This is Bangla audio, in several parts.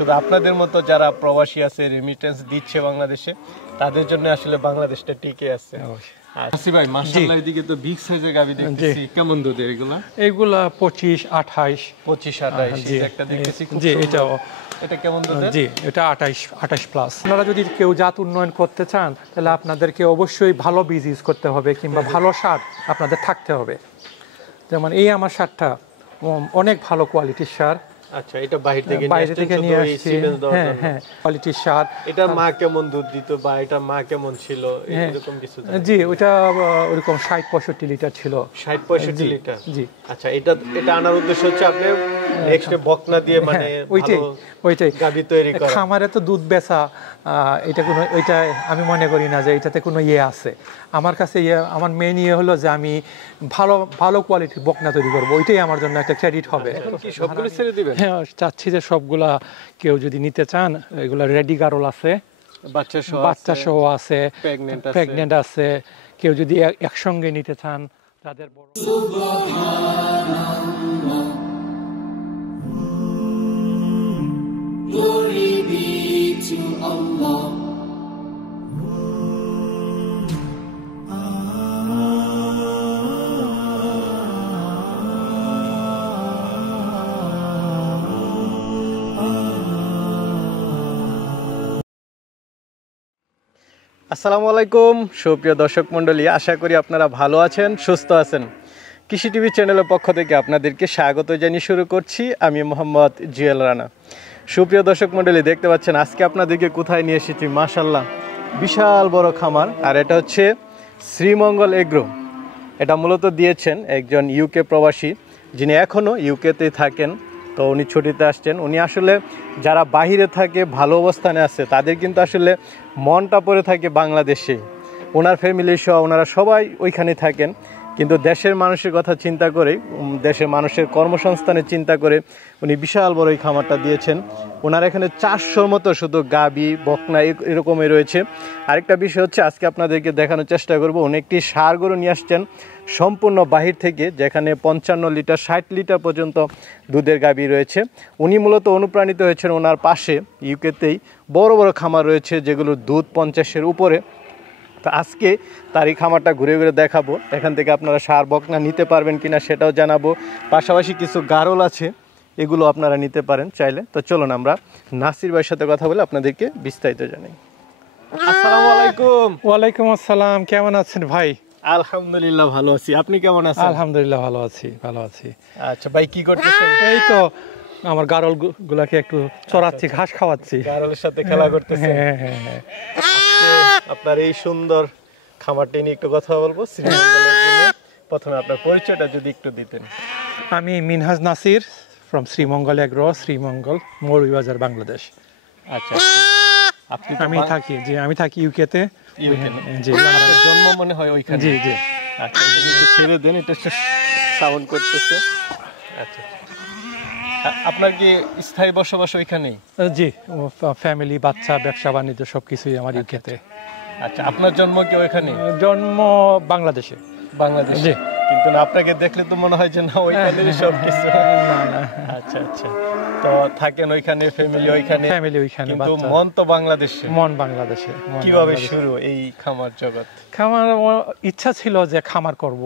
শুধু আপনাদের মতো যারা প্রবাসী আছে, রেমিটেন্স দিচ্ছে বাংলাদেশে, তাদের জন্য আসলে বাংলাদেশটা টিকে আছে। আসি ভাই, মাশাআল্লাহ এদিকে তো বিগ সাইজের গাবি দেখতেছি, কেমন দুধের এগুলা? এগুলা 25 28 25 28 একটা দেখতেছি খুব জি। সুন্দর। এটা কেমন দুধের? জি, এটা 28 প্লাস। আপনারা যদি কেউ জাত উন্নয়ন করতে চান তাহলে আপনাদেরকে অবশ্যই ভালো বীজ ইউজ করতে হবে কিংবা ভালো সার আপনাদের থাকতে হবে। যেমন এই আমার সারটা অনেক ভালো কোয়ালিটির সার। আচ্ছা, এটা বাইরে থেকে নিয়ে আসছি। হ্যাঁ হ্যাঁ, কোয়ালিটির সার। এটা মা কেমন দুধ দিত বা এটা মা কেমন ছিল এরকম কিছু? জি, ওটা ওরকম 60-65 লিটার ছিল। 60-65 লিটার? জি। আচ্ছা, এটা আনার উদ্দেশ্য হচ্ছে আপনি নেক্সট বকনা দিয়ে মানে ওইটাই গাবি তৈরি করা। খামারে তো দুধ বেচা, ওইটা আমি মনে করি না যে এটাতে কোনো ইয়ে আছে। আমার কাছে আমার মেন ইয়ে হলো যে আমি ভালো কোয়ালিটির বকনা তৈরি করবো, ওইটাই আমার জন্য একটা ক্রেডিট হবে। সবগুলো ছেড়ে দিবেন? হ্যাঁ, চাচ্ছি যে সবগুলা কেউ যদি নিতে চান, এগুলা রেডি গারল আছে, বাচ্চা সহ আছে, প্রেগনেন্ট আছে। কেউ যদি একসঙ্গে নিতে চান তাদের বড়। Glory be to Allah. আসসালামু আলাইকুম সুপ্রিয় দর্শক মণ্ডলী, আশা করি আপনারা ভালো আছেন, সুস্থ আছেন। কৃষি টিভি চ্যানেলের পক্ষ থেকে আপনাদেরকে স্বাগত জানিয়ে শুরু করছি আমি মোহাম্মদ জুয়েল রানা। সুপ্রিয় দর্শক মণ্ডলী, দেখতে পাচ্ছেন আজকে আপনাদেরকে কোথায় নিয়ে এসেছি। মাশাআল্লাহ, বিশাল বড় খামার, আর এটা হচ্ছে শ্রীমঙ্গল এগ্রো। এটা মূলত দিয়েছেন একজন ইউকে প্রবাসী, যিনি এখনও ইউকেতেই থাকেন। তো উনি ছুটিতে আসছেন। উনি আসলে যারা বাহিরে থাকে, ভালো অবস্থানে আছে, তাদের কিন্তু আসলে মনটা পড়ে থাকে বাংলাদেশে। ওনার ফ্যামিলি সহ ওনারা সবাই ওইখানে থাকেন, কিন্তু দেশের মানুষের কথা চিন্তা করে, দেশের মানুষের কর্মসংস্থানের চিন্তা করে উনি বিশাল বড় এই খামারটা দিয়েছেন। ওনার এখানে 400 মতো শুধু গাবি বকনা এরকমই রয়েছে। আরেকটা বিষয় হচ্ছে, আজকে আপনাদেরকে দেখানোর চেষ্টা করব, উনি একটি ষাঁড় গরু নিয়ে আসছেন সম্পূর্ণ বাহির থেকে, যেখানে 55 লিটার 60 লিটার পর্যন্ত দুধের গাবি রয়েছে। উনি মূলত অনুপ্রাণিত হয়েছেন, ওনার পাশে ইউকেতেই বড় বড় খামার রয়েছে যেগুলোর দুধ 50-এর উপরে। তো আজকে তার এই খামারটা ঘুরে ঘুরে দেখাবো, এখান থেকে আপনারা ষাঁড় বকনা নিতে পারবেন কিনা সেটাও জানাবো। পাশাপাশি কিছু গারল আছে, এগুলো আপনারা নিতে পারেন চাইলে। তো চলুন আমরা নাসির ভাইয়ের সাথে কথা বলে আপনাদেরকে বিস্তারিত জানাই। আসসালামু আলাইকুম। ওয়ালাইকুম আসসালাম, কেমন আছেন ভাই? আলহামদুলিল্লাহ ভালো আছি, আপনি কেমন আছেন? আলহামদুলিল্লাহ ভালো আছি। আচ্ছা ভাই, কি করতেছেন? এই তো আমার গারল গুলাকে একটু চড়াচ্ছি, ঘাস খাওয়াচ্ছি। গারলের সাথে খেলা করতেছেন? হ্যাঁ। আপনার এই সুন্দর খামারটি নিয়ে একটু কথা বলবো। প্রথমে আপনার পরিচয়টা যদি একটু দিতেন। আমি মিনহাজ নাসির ফ্রম শ্রীমঙ্গল এগ্রো, শ্রীমঙ্গল, মৌলভীবাজার, বাংলাদেশ। আচ্ছা, আমি থাকি ইউকেতে। জি, জন্ম মনে হয় ওইখানে? জি। আচ্ছা, ছেড়ে দেন, এটা সাউন্ড করতেছে। আচ্ছা, আপনার কি স্থায়ী বসবাস ওইখানেই? জি, ফ্যামিলি, বাচ্চা, ব্যবসা বাণিজ্য সবকিছুই আমার ইউকেতে। আচ্ছা, আপনার জন্ম কি ওইখানে? জন্ম বাংলাদেশে। জি। কিন্তু আপনাকে দেখলে তো মনে হয় যে না ওইখানেরই সবকিছু। না। আচ্ছা, তো থাকেন ওইখানে, ফ্যামিলি ওইখানে, কিন্তু মন তো বাংলাদেশে। মন বাংলাদেশে। কিভাবে শুরু এই খামার জগৎ? খামার ইচ্ছা ছিল যে খামার করব।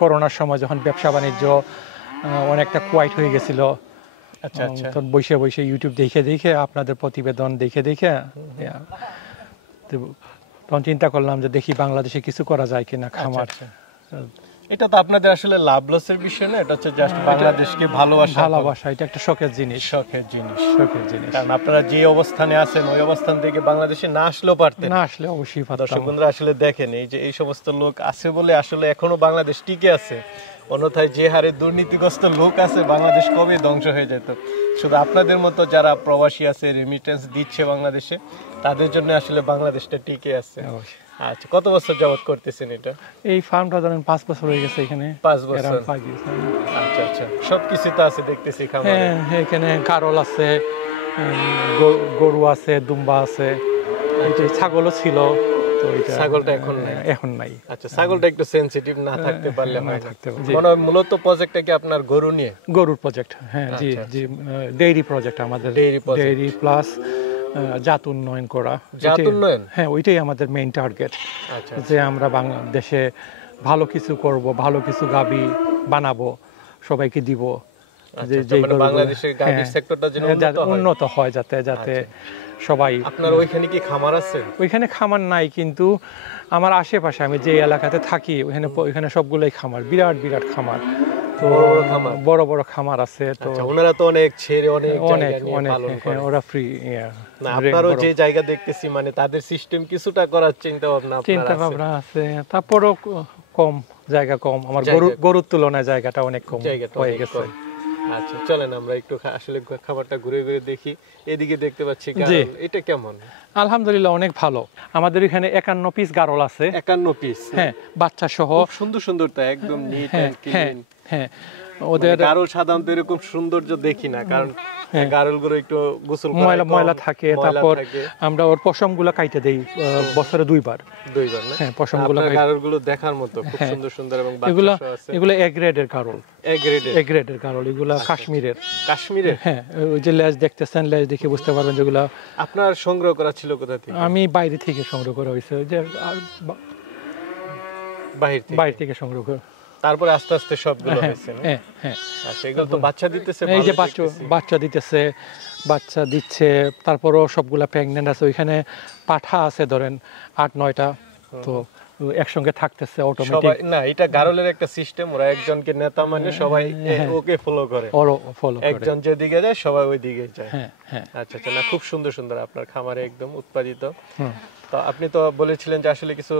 করোনার সময় যখন ব্যবসা বাণিজ্য অনেকটা কোয়াইট হয়ে গেছিল, আচ্ছা, তখন বসে ইউটিউব দেখে আপনাদের প্রতিবেদন দেখে তখন চিন্তা করলাম যে দেখি বাংলাদেশে কিছু করা যায় কিনা খামার। এটা তো আপনাদের আসলে লাভ লসের বিষয় না, এটা হচ্ছে জাস্ট বাংলাদেশকে ভালোবাসা। এটা একটা শখের জিনিস। কারণ আপনারা যে অবস্থানে আছেন ওই অবস্থান থেকে বাংলাদেশে না আসলেও পারতেন। না আসলে অবশ্যই পারতাম। দর্শক বন্ধুরা আসলে দেখেন, এই যে এই সমস্ত লোক আছে বলে আসলে এখনো বাংলাদেশ টিকে আছে। অন্যথায় যে হারে দুর্নীতিগ্রস্ত লোক আছে, বাংলাদেশ কবে ধ্বংস হয়ে যেত। শুধু আপনাদের মতো যারা প্রবাসী আছে, রেমিটেন্স দিচ্ছে বাংলাদেশে, তাদের জন্য আসলে বাংলাদেশটা টিকে আছে। আচ্ছা, কত বছর যাবত করতেছেন এটা? এই ফার্মটা ধরেন 5 বছর হয়ে গেছে এখানে। 5 বছর। আচ্ছা, সবকিছু তো আছে দেখতেছি খামারে। হ্যাঁ, এখানে গারল আছে, গরু আছে, দুম্বা আছে, ছাগলও ছিল। তো এটা ছাগলটা এখন নাই। এখন নাই। আচ্ছা, ছাগলটা একটু সেনসিটিভ না থাকতে পারলে হয় না। থাকতে পারে। মানে মূলত প্রজেক্টটা কি আপনার গরু নিয়ে? গরুর প্রজেক্ট, হ্যাঁ জি জি, ডেইরি প্রজেক্ট আমাদের, ডেইরি প্লাস জাত উন্নয়ন করা। জাত উন্নয়ন, হ্যাঁ ওইটাই আমাদের মেইন টার্গেট, যে আমরা বাংলাদেশে ভালো কিছু করব, ভালো কিছু গাবি বানাবো, সবাইকে দিব, যে বাংলাদেশের গাভীর সেক্টরটা যেন উন্নত হয়, যাতে সবাই। আপনার ওইখানে কি খামার আছে? ওইখানে খামার নাই, কিন্তু আমার আশেপাশে আমি যে এলাকাতে থাকি ওইখানে সবগুলোই খামার, বিরাট বিরাট খামার, তো বড় বড় খামার আছে। তো ওনারা তো অনেক ছেড়ে অনেক ওরা ফ্রি। আপনারও যে জায়গা দেখতেছি, মানে তাদের সিস্টেম কিছুটা করার চিন্তা ভাবনা আছে, তারপরও কম জায়গা, কম আমার গরুর তুলনায় জায়গাটা অনেক কম হয়ে গেছে। আচ্ছা চলেন আমরা একটু আসলে খাবারটা ঘুরে ঘুরে দেখি। এদিকে দেখতে পাচ্ছি এটা কেমন? আলহামদুলিল্লাহ অনেক ভালো। আমাদের এখানে 51 পিস গারল আছে। 51 পিস? হ্যাঁ, বাচ্চা সহ। সুন্দর সুন্দর, তো একদম নিট এন্ড ক্লিন। হ্যাঁ, ওদের গারল সাধারণত এরকম সৌন্দর্য দেখি না, কারণ গারলগুলো একটু গোসল করে ময়লা থাকে। তারপর আমরা ওর পশমগুলো কাইটে দেই বছরে দুইবার না? হ্যাঁ, পশমগুলো গারলগুলো দেখার মতো খুব সুন্দর সুন্দর, এবং এগুলো এ গ্রেডের গারল, এ গ্রেডের গারল। এগুলো কাশ্মীরের। হ্যাঁ, ওই যে লেজ দেখতেছেন, লেজ দেখে বুঝতে পারবেন যেগুলো। আপনার সংগ্রহ করা ছিল কোথা থেকে? আমি বাইরে থেকে সংগ্রহ করা হয়েছে, যে বাইরে থেকে সংগ্রহ করা। তারপরে আস্তে আস্তে সবগুলো হয়েছে। হ্যাঁ হ্যাঁ। আচ্ছা, এগুলো তো বাচ্চা দিতেছে। এই যে বাচ্চা দিচ্ছে, তারপরও সবগুলা প্রেগন্যান্ট আছে। ওইখানে পাঠা আছে ধরেন 8-9টা, তো একসঙ্গে থাকতেছে অটোমেটিক। না, এটা গারলের একটা সিস্টেম, ওরা একজনকে নেতা মানে সবাই ওকে ফলো করে, একজন যেদিকে যায় সবাই ওই দিকে যায়। হ্যাঁ হ্যাঁ। আচ্ছা আচ্ছা, না খুব সুন্দর সুন্দর আপনার খামারে একদম উৎপাদিত। তো আপনি তো বলেছিলেন যে আসলে কিছু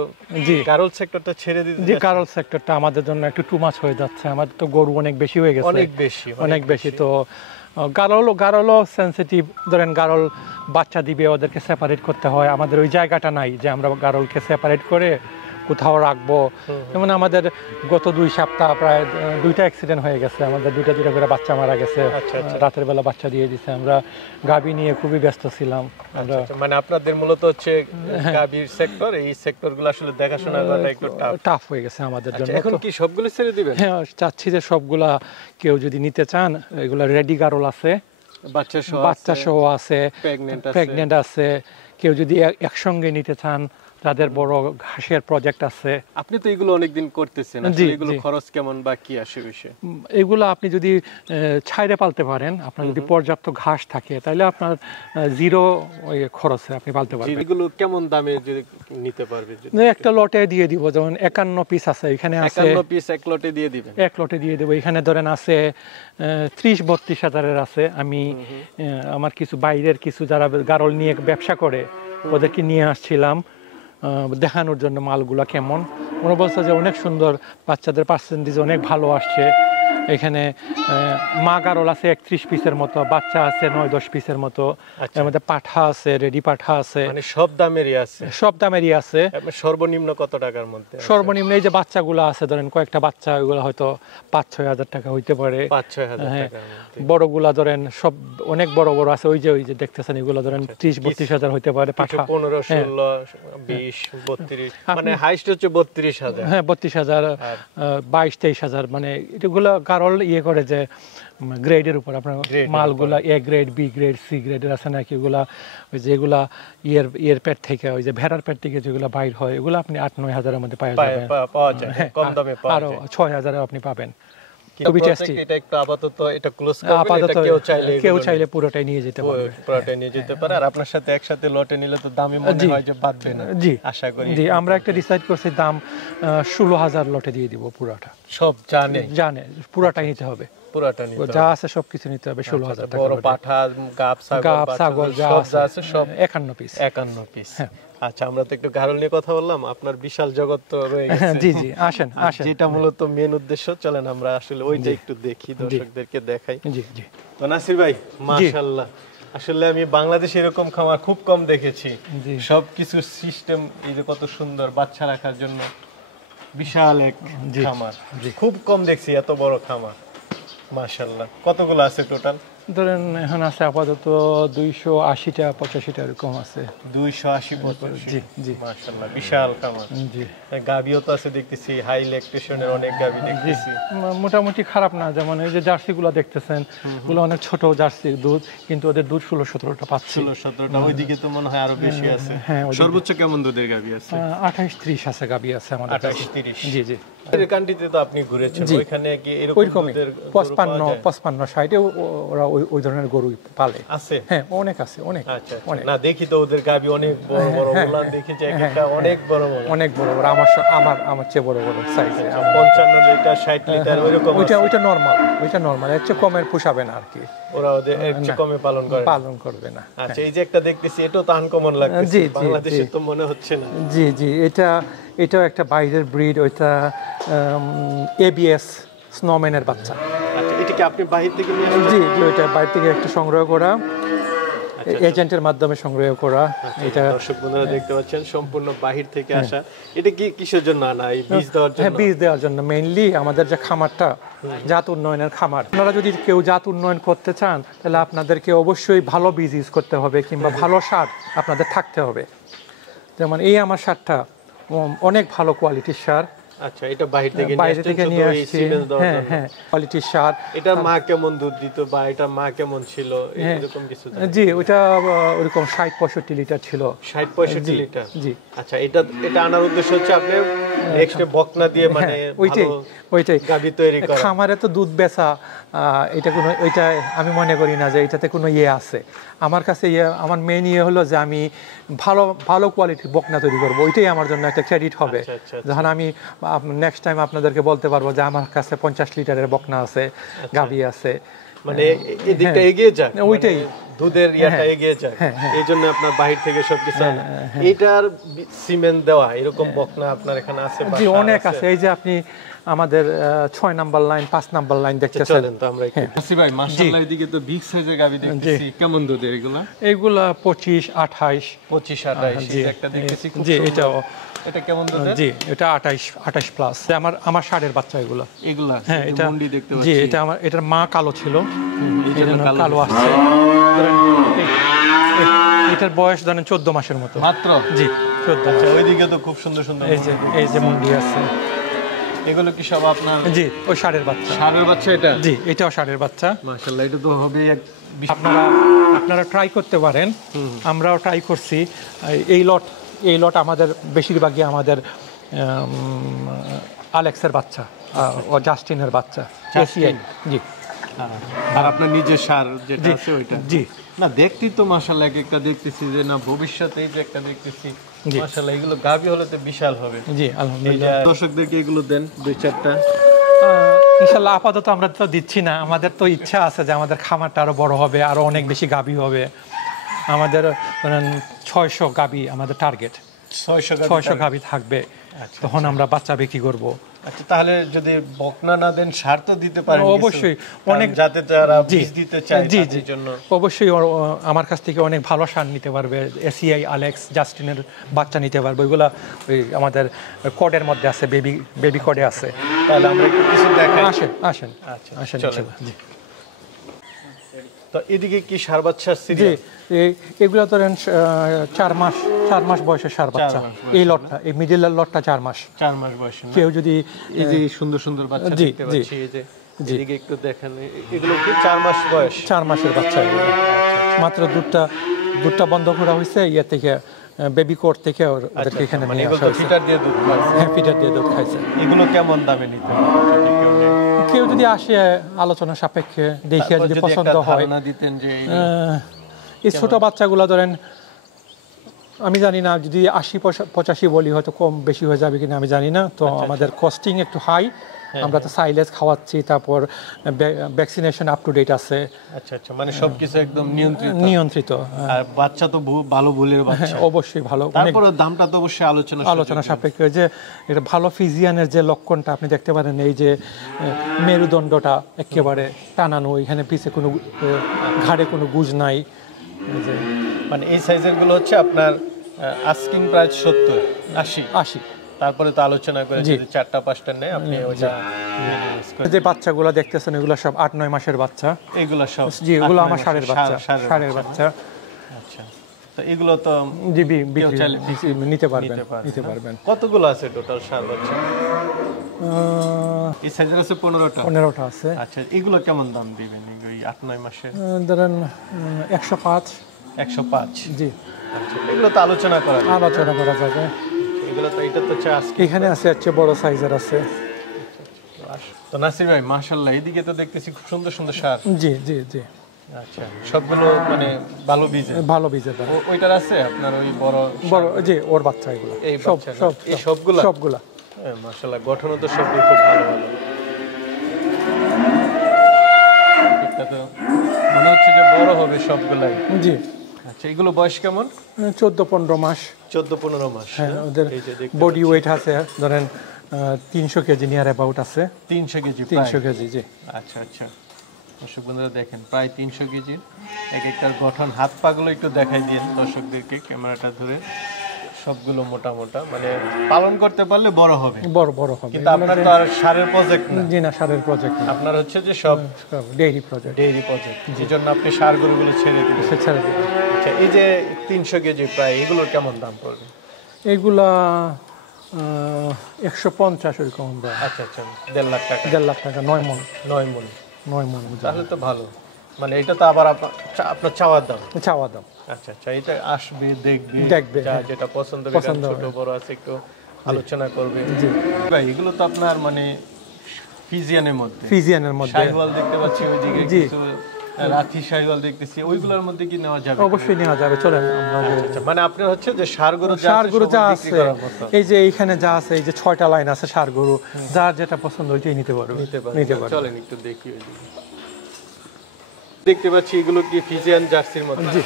গারল সেক্টরটা ছেড়ে দিতে। যে গারল সেক্টরটা আমাদের জন্য একটু টু মাচ হয়ে যাচ্ছে। আমাদের তো গরু অনেক বেশি হয়ে গেছে, অনেক বেশি। তো গারলও সেনসিটিভ, ধরেন গারল বাচ্চা দিবে, ওদেরকে সেপারেট করতে হয়। আমাদের ওই জায়গাটা নাই যে আমরা গারলকে সেপারেট করে কোথাও রাখবো। যেমন আমাদের গত 2 সপ্তাহ প্রায় 2টা অ্যাক্সিডেন্ট হয়ে গেছে, আমাদের দুইটা করে বাচ্চা মারা গেছে। রাতের বেলা বাচ্চা দিয়ে দিছে। আমরা গাভী নিয়ে খুবই ব্যস্ত ছিলাম। মানে আপনাদের মূলত হচ্ছে গাভীর সেক্টর, এই সেক্টরগুলো আসলে দেখাশোনা করাটা একটু টাফ হয়ে গেছে আমাদের জন্য। এখন কি সবগুলো ছেড়ে দিবেন? হ্যাঁ, চাচ্ছি যে সবগুলা, কেউ যদি নিতে চান, এগুলা রেডি গারল আছে, বাচ্চা সহ আছে, প্রেগন্যান্ট আছে। কেউ যদি একসঙ্গে নিতে চান, তাদের বড় ঘাসের প্রজেক্ট আছে। আপনি তো এগুলো অনেকদিন করতেছেন, আসলে এগুলো খরচ কেমন বা কি আসে বিষয়? এগুলো আপনি যদি ছাইরে পালতে পারেন, আপনার যদি পর্যাপ্ত ঘাস থাকে, তাহলে আপনার জিরো খরচে আপনি পালতে পারবেন। এগুলো কেমন দামে যদি নিতে পারবে? একটা লটে দিয়ে দিব, যেমন 51 পিস আছে এখানে, আছে 51 পিস এক লটে দিয়ে দিবেন? এক লটে দিয়ে দেব। এখানে ধরেন আছে 30-32 হাজারের আছে। আমি আমার কিছু বাইরের কিছু যারা গারল নিয়ে ব্যবসা করে, ওদেরকে নিয়ে আসছিলাম দেখানোর জন্য মালগুলা কেমন। মনে বলছে যে অনেক সুন্দর, বাচ্চাদের পার্সেন্টেজ অনেক ভালো আসছে। এখানে মা গারল আছে 31 পিসের মতো, বাচ্চা আছে 9-10 পিসের মতো। এর মধ্যে পাঠা আছে, রেডি পাঠা আছে। মানে সব দামেরই আছে? সব দামেরই আছে। সর্বনিম্ন কত টাকার মধ্যে? সর্বনিম্ন এই যে বাচ্চাগুলো আছে, ধরেন কয়েকটা বাচ্চা, ওইগুলো হয়তো 5-6 হাজার টাকা হইতে পারে। 5-6 হাজার টাকা। বড়গুলা ধরেন সব অনেক বড় বড় আছে, ওই যে দেখতেছেন, এগুলো ধরেন 30-32 হাজার হইতে পারে। পাঠা 15, 16, 20, 32, মানে হাইস্ট হচ্ছে 32 হাজার। হ্যাঁ, 32 হাজার, 22-23 হাজার। মানে এগুলো গারল করে যে গ্রেডের উপর আপনার মালগুলা A grade, B grade, C গ্রেডের আছে নাকি, ওগুলা ওই যেগুলা ইয়ের পেট থেকে, ওই যে ভেড়ার পেট থেকে যেগুলো বাইর হয়, এগুলো আপনি 8-9 হাজারের মধ্যে পাওয়া যায়, কম দামে পাওয়া যায়। আরো 6 হাজারে আপনি পাবেন। খুবই টেস্টি। এটা একটু আপাতত এটা ক্লোজ করবেন, এটা কেউ চাইলে পুরোটাই নিয়ে যেতে পারে, পুরোটাই নিয়ে যেতে পারে। আর আপনার সাথে একসাথে লটে নিলে তো দামই মনে হয় যে বাড়বে না। জি, আশা করি। জি, আমরা একটা ডিসাইড করছি দাম 16,000 লটে দিয়ে দিব। পুরোটা সব জানে পুরোটাই নিতে হবে, পুরোটা নিতে হবে, যা আছে সবকিছু নিতে হবে। 16,000 টাকা। বড় পাঠা, গাব, ছাগল যা আছে সব 51 পিস। 51 পিস। আচ্ছা, আমরা তো একটু গারল নিয়ে কথা বললাম, আপনার বিশাল জগৎ তো রয়ে গেছে। জি জি, আসেন। যেটা মূলত মেন উদ্দেশ্য, চলেন আমরা আসলে ওইটা একটু দেখি, দর্শকদেরকে দেখাই। জি জি। তো নাসির ভাই, মাশাআল্লাহ, আসলে আমি বাংলাদেশে এরকম খামার খুব কম দেখেছি। সবকিছু সিস্টেম, এই যে কত সুন্দর, বাচ্চা রাখার জন্য বিশাল এক খামার, খুব কম দেখছি এত বড় খামার। মাশাআল্লাহ। কতগুলো আছে টোটাল? ধরেন এখন আছে আপাতত 280টা 85টা এরকম আছে। 280-85? জি জি মাশাআল্লাহ, বিশাল খামার। জি, গাভিও তো আছে দেখতেছি, হাই ল্যাকটেশনের অনেক গাভি দেখতেছি। মোটামুটি খারাপ না। যেমন এই যে জার্সিগুলো দেখতেছেন, ওগুলো অনেক ছোট জার্সির দুধ, কিন্তু ওদের দুধ 16-17টা পাচ্ছি। 16-17টা, ওইদিকে তো মনে হয় আরো বেশি আছে। হ্যাঁ, সর্বোচ্চ কেমন দুধের গাভি আছে? 28-30 আছে গাভি আছে আমাদের কাছে। 28-30? জি জি। কান্ট্রিতে তো আপনি ঘুরেছেন, ওইখানে কি এরকম ওইরকমই দুধের 55-60 ওরা ওই ধরনের গরু পালে আছে? হ্যাঁ, অনেক আছে, অনেক। আচ্ছা, না দেখি তো ওদের গাভি অনেক বড় বড়, ওলান দেখি যে একটা অনেক বড় বড়, অনেক বড় বড়। আমার চেয়ে বড় বড় সাইজে। 55 লিটার 60 লিটার ওইরকম। ওইটা নরমাল, এর চেয়ে কমের পোষাবে না আর কি। ওরা ওদের এর চেয়ে কমে পালন করবে না। আচ্ছা, এই যে একটা দেখতেছি, এটাও তো আনকমন লাগছে, বাংলাদেশে তো মনে হচ্ছে না। জি জি, এটাও একটা বাইরের ব্রিড। ওইটা ABS স্নোম্যানের বাচ্চা। আচ্ছা, এটা কি আপনি বাইরে থেকে নিয়ে আসছেন? জি জি, ওইটা বাইরে থেকে একটা সংগ্রহ করা, এজেন্টের মাধ্যমে সংগ্রহ করা। এটা দর্শক বন্ধুরা দেখতে পাচ্ছেন, সম্পূর্ণ বাহির থেকে আসা। এটা কি কিসের জন্য আনা? এই বীজ দেওয়ার জন্য? হ্যাঁ, বীজ দেওয়ার জন্য। মেইনলি আমাদের যে খামারটা জাত উন্নয়নের খামার, আপনারা যদি কেউ জাত উন্নয়ন করতে চান, তাহলে আপনাদেরকে অবশ্যই ভালো বীজ ইউজ করতে হবে, কিংবা ভালো সার আপনাদের থাকতে হবে। যেমন এই আমার সারটা অনেক ভালো কোয়ালিটির সার। আচ্ছা, এটা বাইরে থেকে নিয়ে আসছি। হ্যাঁ হ্যাঁ, কোয়ালিটির সার। এটা মা কেমন দুধ দিত, বা এটা মা কেমন ছিল, এরকম কিছু? জি, ওটা ওরকম 60-65 লিটার ছিল। 60-65 লিটার? জি। আচ্ছা, এটা আনার উদ্দেশ্য হচ্ছে আপনি নেক্সট বকনা দিয়ে মানে ওইটাই গাভী তৈরি করা। খামারে তো দুধ বেচা, ওইটা আমি মনে করি না যে এটাতে কোনো আছে। আমার কাছে আমার মেন হলো যে আমি ভালো কোয়ালিটির বকনা তৈরি করবো। ওইটাই আমার জন্য একটা ক্রেডিট হবে। যখন আমি নেক্সট টাইম আপনাদেরকে বলতে পারবো যে আমার কাছে 50 লিটারের বকনা আছে, গাভী আছে, মানে এই দিকটা এগিয়ে যায়, ওইটাই দুধের ইয়াটা এগিয়ে যায়। এই জন্য আপনার বাহির থেকে সবকিছু আনা। এটার সিমেন্ট দেওয়া এরকম বকনা আপনার এখানে আছে? জি, অনেক আছে। এই যে আপনি আমাদের 6 নাম্বার লাইন, 5 নাম্বার লাইন দেখতেছেন। চলেন তো আমরা একটু আসি ভাই। মাশাআল্লাহ, এদিকে তো বিগ সাইজের গাভী দেখতেছি। কেমন দুধের এগুলা? 25-28। 25-28 এই একটা দেখতেছি। জি, এটা কেমন দুধের? জি, এটা 28 প্লাস। আমার ষাঁড়ের বাচ্চা এগুলা। হ্যাঁ, এটা মুন্ডি দেখতে পাচ্ছি। জি, এটার মা কালো ছিল, এজন্য কালো আসছে। এটার বয়স ধরেন 14 মাসের মতো মাত্র। জি, 14। আচ্ছা, ওইদিকে তো খুব সুন্দর সুন্দর এই যে মুন্ডি আছে। এগুলো কি সব আপনার? জি, ওই ষাঁড়ের বাচ্চা। ষাঁড়ের বাচ্চা এটা? জি, এটাও ষাঁড়ের বাচ্চা। মাশাআল্লাহ, এটা তো হবে আপনারা ট্রাই করতে পারেন। আমরাও ট্রাই করছি। এই লট আমাদের বেশিরভাগই আমাদের আলেক্সের বাচ্চা ও জাস্টিনের বাচ্চা। জি। আর আপনার নিজের সার যেটা আছে ওইটা? জি। না, দেখতেই তো মাশাআল্লাহ একটা দেখতেছি যে না, ভবিষ্যতে এই যে একটা দেখতেছি মাশাআল্লাহ, এগুলো গাভী হলে তো বিশাল হবে। জি, আলহামদুলিল্লাহ। দর্শকদেরকে এগুলো দেন 2-4টা ইনশাআল্লাহ। আপাতত আমরা তো দিচ্ছি না, আমাদের তো ইচ্ছা আছে যে আমাদের খামারটা আরো বড় হবে, আরো অনেক বেশি গাভী হবে। আমাদের 600 গাভী আমাদের টার্গেট। 600 গাভী থাকবে, তখন আমরা বাচ্চা বিক্রি করব। আচ্ছা, তাহলে যদি বকনা না দেন, সার তো দিতে পারেন? অবশ্যই, অনেক যাতে যারা বীজ দিতে চায় তাদের জন্য অবশ্যই আমার কাছ থেকে অনেক ভালো সার নিতে পারবে। এসিআই, আলেক্স, জাস্টিনের বাচ্চা নিতে পারবে। ওইগুলা ওই আমাদের কোডের মধ্যে আছে, বেবি কোডে আছে। তাহলে আমরা একটু কিছু দেখাই। আসেন। আচ্ছা, জি। তো এদিকে কি সার বাচ্চার সিরিয়াল? এগুলো ধরেন 4 মাস বয়সের সার বাচ্চা। এই লটটা, এই মিডলের লটটা 4 মাস বয়স। কেউ যদি এই যে সুন্দর সুন্দর বাচ্চা দেখতে পাচ্ছি, এই যে এদিকে একটু দেখেন, এগুলো কি 4 মাস বয়স? 4 মাসের বাচ্চা। মাত্র দুধটা বন্ধ করা হয়েছে থেকে, বেবি কোড থেকে ওদেরকে এখানে নিয়ে আসা হয়েছে। ফিটার দিয়ে দুধ খাইছে? হ্যাঁ, ফিটার দিয়ে দুধ খাইছে। এগুলো কেমন দামে নিতে হবে? কেউ যদি আসে আলোচনা সাপেক্ষে দেখে যদি পছন্দ হয়। দিতেন যে এই ছোট বাচ্চাগুলো ধরেন, আমি জানি না, যদি 80-85 বলি হয়তো কম বেশি হয়ে যাবে কিনা আমি জানি না। তো আমাদের কস্টিং একটু হাই। আমরা তো সাইলেজ খাওয়াচ্ছি, তারপর ভ্যাকসিনেশন আপ টু ডেট আছে। আচ্ছা, মানে সবকিছু একদম নিয়ন্ত্রিত। আর বাচ্চা তো ভালো ভুলের বাচ্চা? অবশ্যই ভালো। তারপর দামটা তো অবশ্যই আলোচনা সাপেক্ষে। যে এটা ভালো ফিজিয়ানের যে লক্ষণটা আপনি দেখতে পারেন, এই যে মেরুদণ্ডটা একেবারে টানানো, এখানে পিছে কোনো ঘাড়ে কোনো গুজ নাই। মানে এই সাইজের গুলো হচ্ছে আপনার আস্কিং প্রাইস 70-80। তারপরে তো আলোচনা করে যদি 4টা 5টা নেয় আপনি ওইটা যে বাচ্চাগুলো দেখতেছেন এগুলো সব 8-9 মাসের বাচ্চা। এগুলো সব জি, এগুলো আমার ষাঁড়ের বাচ্চা, ষাঁড়ের বাচ্চা। আচ্ছা, তো এগুলো তো জি নিতে পারবেন। কতগুলো আছে টোটাল ষাঁড় বাচ্চা? এই সাইজের আছে 15টা আছে। আচ্ছা, এগুলো কেমন দাম দিবেন এই 8-9 মাসের? ধরেন 105। জি। আচ্ছা, এগুলো তো আলোচনা করা যাবে। এগুলো তো এটা তো আজকে এখানে আছে একটা বড় সাইজের আছে। তো নাসির ভাই মাশাআল্লাহ, এইদিকে তো দেখতেছি খুব সুন্দর সুন্দর ষাঁড়। জি। আচ্ছা, সবগুলো মানে ভালো বীজের ওইটার আছে আপনার ওই বড় জি, ওর বাচ্চা এগুলো এই সবগুলা মাশাআল্লাহ, গঠনও তো সবই খুব ভালো। এটা তো মনে হচ্ছে যে বড় হবে সবগুলাই। জি। আচ্ছা, এগুলো বয়স কেমন? 14-15 মাস। 14-15 মাস। হ্যাঁ, ওদের বডি ওয়েট আছে ধরেন 300 কেজি নিয়ার অ্যাবাউট আছে। 300 কেজি? জি। আচ্ছা, দর্শক বন্ধুরা দেখেন, প্রায় 300 কেজির। এক একটার গঠন, হাত পাগুলো একটু দেখাই দিন দর্শকদেরকে ক্যামেরাটা ধরে। সবগুলো মোটা মানে পালন করতে পারলে বড় হবে। কিন্তু আপনার তো আর ষাঁড়ের প্রজেক্ট না। জি না, ষাঁড়ের প্রজেক্ট না, আপনার হচ্ছে যে সব ডেইরি প্রজেক্ট। যেজন্য আপনি ষাঁড় গরুগুলো ছেড়ে দিবেন। আচ্ছা, এই যে 300 কেজি প্রায়, এগুলোর কেমন দাম পড়বে? এগুলা 150 এরকম। আচ্ছা, 1.5 লাখ টাকা। 1.5 লাখ টাকা। 9 মণ। তাহলে তো ভালো। মানে এটা তো আবার আপনার চাওয়ার দাম। আচ্ছা, এটা আসবে, দেখবে, যেটা পছন্দ হবে, ছোট বড় আছে একটু আলোচনা করবে। ভাই, এগুলো তো আপনার মানে ফিজিয়ানের মধ্যে শাহিওয়াল দেখতে পাচ্ছি ওইদিকে, কিছু রাঠি শাহিওয়াল দেখতেছি, ওইগুলোর মধ্যে কি নেওয়া যাবে? অবশ্যই নেওয়া যাবে, চলেন। মানে আপনার হচ্ছে যে ষাঁড় গরু যা আছে, এই যে এইখানে যা আছে, এই যে 6টা লাইন আছে ষাঁড় গরু, যার যেটা পছন্দ ওইটাই নিতে পারবে। চলেন একটু দেখি। দেখতে পাচ্ছি এগুলো কি ফিজিয়ান জার্সির মধ্যে?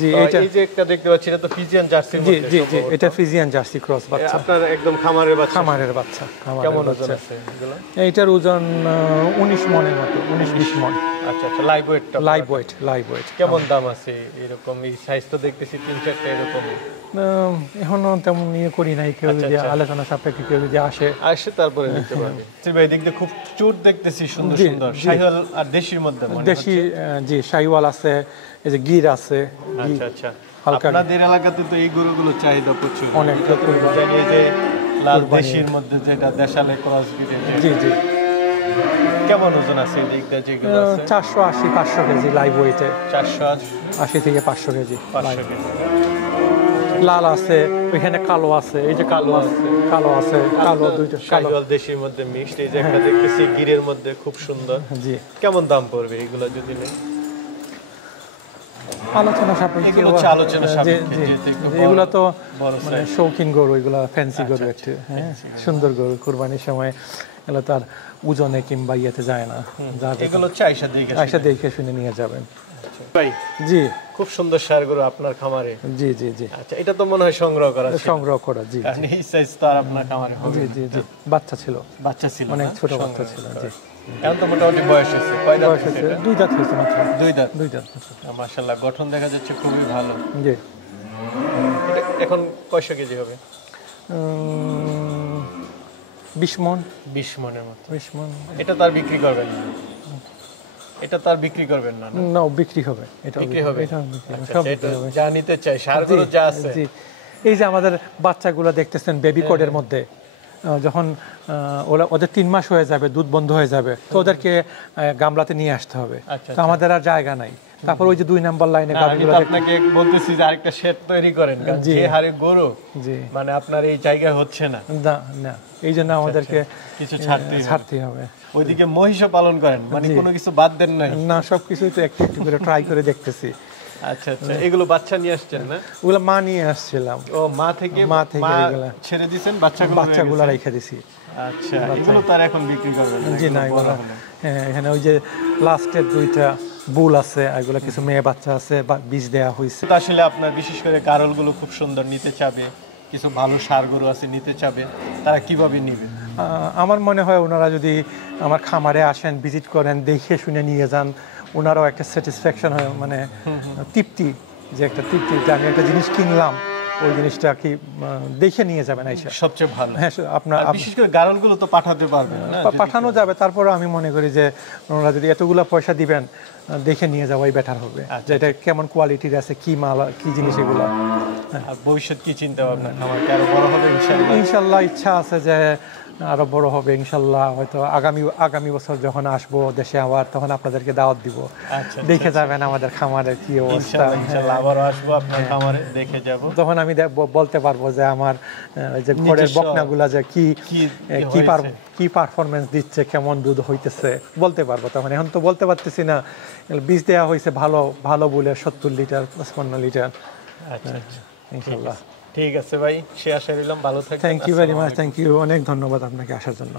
জি, এই যে একটা দেখতে পাচ্ছি, এটা তো ফিজিয়ান জার্সির মধ্যে। জি, এটা ফিজিয়ান জার্সি ক্রস বাচ্চা। আপনার একদম খামারের বাচ্চা। কেমন ওজন আছে এগুলো? এইটার ওজন 19 মণের মতো, 19-20 মণ। আচ্ছা, লাইভ ওয়েট। কেমন দাম আছে এরকম? এই সাইজ তো দেখতেছি 3-4টা এরকম। এখনো তেমন নিয়ে করি নাই, কেউ যদি আলোচনা সাপেক্ষে কেউ যদি আসে তারপরে নিতে পারবে। ভাই, দেখতে খুব চুট দেখতেছি, সুন্দর শাহিওয়াল আর দেশির মধ্যে। দেশি, জি, শাহিওয়াল আছে, এই যে গির আছে। আচ্ছা, আপনাদের এলাকাতে তো এই গরুগুলো চাহিদা প্রচুর, অনেক। জানি যে লাল দেশির মধ্যে যেটা দেশালে ক্রস ব্রিডের। জি। কেমন ওজন আছে এই দিকটা যেগুলো আছে? 480-500 কেজি লাইভ ওয়েটে। 480 থেকে 500 কেজি। লাল আছে, ওইখানে কালো আছে, এই যে কালো দুইটা শাহিওয়াল দেশির মধ্যে মিক্সড। এই যে একটা দেখতেছি গিরের মধ্যে, খুব সুন্দর। জি। কেমন দাম পড়বে এগুলো যদি নেই? আলোচনা সাপেক্ষে। এগুলো তো মানে শৌখিন গরু, এগুলো ফ্যান্সি গরু, একটু সুন্দর গরু। কুরবানির সময় এগুলো তার ওজনে কিংবা ইয়েতে যায় না। এগুলো আয়সা দেখে শুনে নিয়ে যাবেন। ভাই, জি, খুব সুন্দর ষাঁড় গরু আপনার খামারে। জি। আচ্ছা, এটা তো মনে হয় সংগ্রহ করা। জি। এই সাইজ তো আর আপনার খামারে হবে? জি। বাচ্চা ছিল, অনেক ছোট বাচ্চা ছিল। জি। এখন তো মোটামুটি বয়স হয়েছে। কয় দাঁত হয়েছে? 2 দাঁত হয়েছে মাত্র। 2 দাঁত। মাশাআল্লাহ, গঠন দেখা যাচ্ছে খুবই ভালো। জি। এখন কয়শো কেজি হবে? 20 মণ। 20 মণের মতো। এটা তার বিক্রি করবেন না? না, বিক্রি হবে। এটা বিক্রি হবে। সব যা নিতে চাই, ষাঁড় গরু যা আছে। জি। এই যে আমাদের বাচ্চাগুলো দেখতেছেন বেবি কোডের মধ্যে, যখন ওদের 3 মাস হয়ে যাবে, দুধ বন্ধ হয়ে যাবে, তো ওদেরকে গামলাতে নিয়ে আসতে হবে। তো আমাদের আর জায়গা নাই। তারপর ওই যে 2 নাম্বার লাইনে গাড়িগুলো, আপনাকে বলতেছি যে আরেকটা শেড তৈরি করেন, যে হারে গরু, মানে আপনার এই জায়গা হচ্ছে না। এই জন্য আমাদেরকে কিছু ছাড়তে হবে। ওইদিকে মহিষও পালন করেন, মানে কোনো কিছু বাদ দেন না, সবকিছুই তো একটু একটু করে ট্রাই করে দেখতেছি। আচ্ছা, এগুলো বাচ্চা নিয়ে আসছেন না? ওগুলো মা নিয়ে আসছিলাম। ও, মা থেকে এগুলো ছেড়ে দিয়েছেন, বাচ্চাগুলো রেখে দিছি। আচ্ছা, এগুলো তার এখন বিক্রি করবেন? জি না, এগুলো এখানে ওই যে লাস্টের 2টা বুল আছে, এগুলো কিছু মেয়ে বাচ্চা আছে, বীজ দেওয়া হয়েছে। আসলে আপনার বিশেষ করে গারলগুলো খুব সুন্দর, নিতে চাবে, কিছু ভালো ষাঁড় গরু আছে নিতে চাবে, তারা কিভাবে নিবে? আমার মনে হয় ওনারা যদি আমার খামারে আসেন, ভিজিট করেন, দেখে শুনে নিয়ে যান, ওনারাও একটা স্যাটিসফ্যাকশন হয়, মানে তৃপ্তি, যে একটা তৃপ্তি যে আমি একটা জিনিস কিনলাম, ওই জিনিসটা কি দেখে নিয়ে যাবেন আইসা। সবচেয়ে ভালো। হ্যাঁ, আপনার আর বিশেষ করে গাড়লগুলো তো পাঠাতে পারবেন না? পাঠানো যাবে, তারপরে আমি মনে করি যে ওনারা যদি এতগুলো পয়সা দিবেন, দেখে নিয়ে যাওয়াই বেটার হবে, যে এটা কেমন কোয়ালিটির আছে, কি মাল, কি জিনিস এগুলো। আর ভবিষ্যৎ কি চিন্তা ভাবনা, খামারটা আরো বড় হবে ইনশাআল্লাহ? ইনশাল্লাহ ইচ্ছা আছে যে আরো বড় হবে ইনশাল্লাহ। হয়তো আগামী বছর যখন আসবো দেশে আবার, তখন আপনাদেরকে দাওয়াত দিব, দেখে যাবেন আমাদের খামারের কি অবস্থা। ইনশাআল্লাহ আবারও আসবো আপনার খামারে, দেখে যাব। তখন আমি বলতে পারবো যে আমার যে ঘরের বকনাগুলা যে কি পারফরমেন্স দিচ্ছে, কেমন দুধ হইতেছে বলতে পারবো তখন। এখন তো বলতে পারতেছি না। বীজ দেওয়া হয়েছে ভালো বলে 70 লিটার 55 লিটার। আচ্ছা, ইনশাল্লাহ। ঠিক আছে ভাই, সে আশা রইলাম ভালো থাকবেন। Thank you very much, thank you, অনেক ধন্যবাদ আপনাকে আসার জন্য।